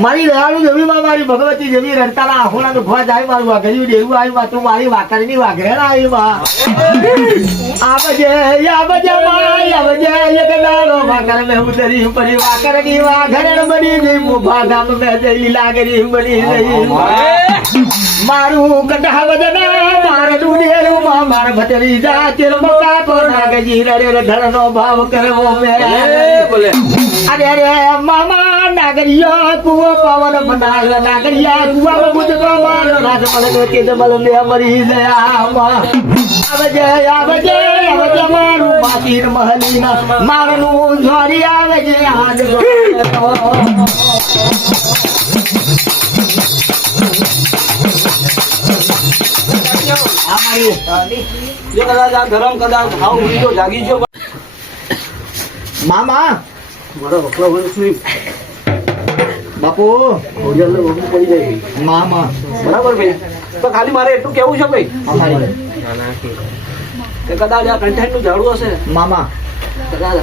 મારી દયાળુ જમી મારી ભગવતી જમી રડતાના આખોના તો ખોવા જાય મારું વાઘર્યું દેવું આવ્યું તું મારી વાકરની વાઘરેણ આવી માં આવજે આવજે એક દાડો વાકર મે ઉતરી પડી વાકરની વાઘરેણ બની ગઈ મોભા ગામ મે જઈ લાગરી બની ગઈ મારું કઢા વદના માર ડુડેરું માં માર ભતરી જા તેર મકા કો નાગજી રે ધરનો ભાવ કરવો મે બોલે અરે મામા નાગરિયા કુવો પવન બનાલ નાગરિયા કુવા મુજકો માર રાજ મળે કે જમલ મે મરી ગયા આવજે આવજે આવજે મારું માતીર મહલીના મારનું જોરી આવજે આજ મામા બાપુ પડી જાય મામા બરાબર ભાઈ તો ખાલી મારે એટલું કેવું છે ભાઈ કે કદાચ આ કન્ટેન્ટ નું ઝાડું હશે મામા કદાચ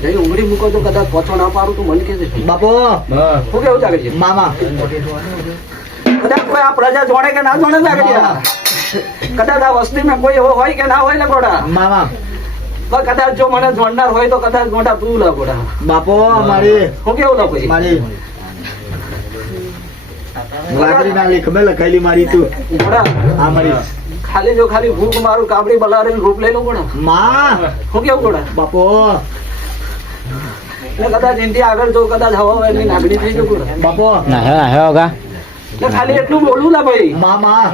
જઈ ઉંગળી મૂકો તો કદાચ પોછો ના પાડું તો મને કે છે બાપુ શું કેવું ચાલે છે મામા કદાચ કોઈ આ પ્રજા જોડે કે ના જોડે કદાચ આ વસ્તીમાં કોઈ એવો હોય કે ના હોય ને ગોડા મામા કદાચ જો મને જોડનાર હોય તો કદાચ મોટા તું લા ગોડા બાપો મારી શું કેવું લા ભાઈ મારી વાગરી ના લીખ મેં લખાયેલી મારી તું ગોડા આ મારી ખાલી જો ખાલી ભૂખ મારું કાબડી બલારે રૂપ લઈ લઉં ગોડા માં શું કેવું ગોડા બાપો કદાચ ઇન્ડિયા આગળ જો કદાચ હવા એની નાગડી થઈ જવું બાપો ના હે હોગા ખાલી એટલું બોલું ના ભાઈ મામા